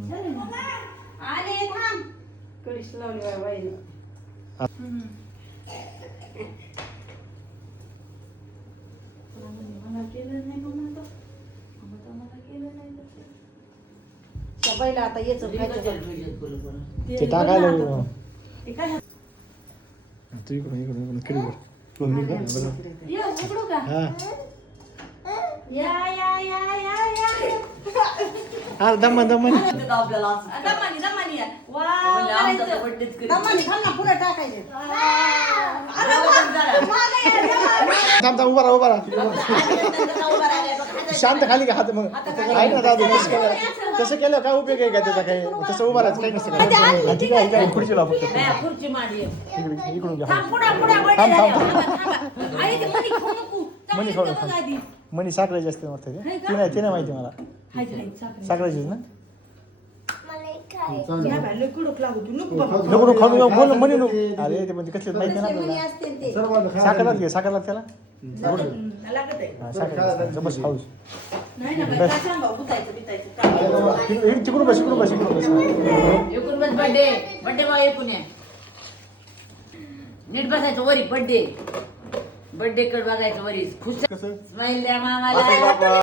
आले थांब कडीच लावली बाईने मला केलं नाही मग मला केलं नाही बैला आता येच ते टाकायला ते काय तू इकडून किती उघडू का हा या या या या या हा दम दमानी दमानी वा दमानी थांब ना पुढे टाकायचे थांब थांब उभा राहा शांत खाली का हात मग आहे ना दादू तसं केलं काय उपयोग आहे का त्याचा काही तसं उभा राहायचं काही नसतं ठीक आहे खुर्ची लाव फक्त खुर्ची मांडी इकडून घ्या थांब मनी खाऊ मनी साखरेची असते मग ते नाही माहिती मला साखरेचीच ना नको खाऊ बोल मनी नको अरे ते म्हणजे कसले माहिती ना आपल्याला साखर लागते त्याला बस हाऊस तिकडून बस बर्थडे नीट बसायचं वरी बर्थडे कड बघायचं वरी खुश स्माईल द्या मामाला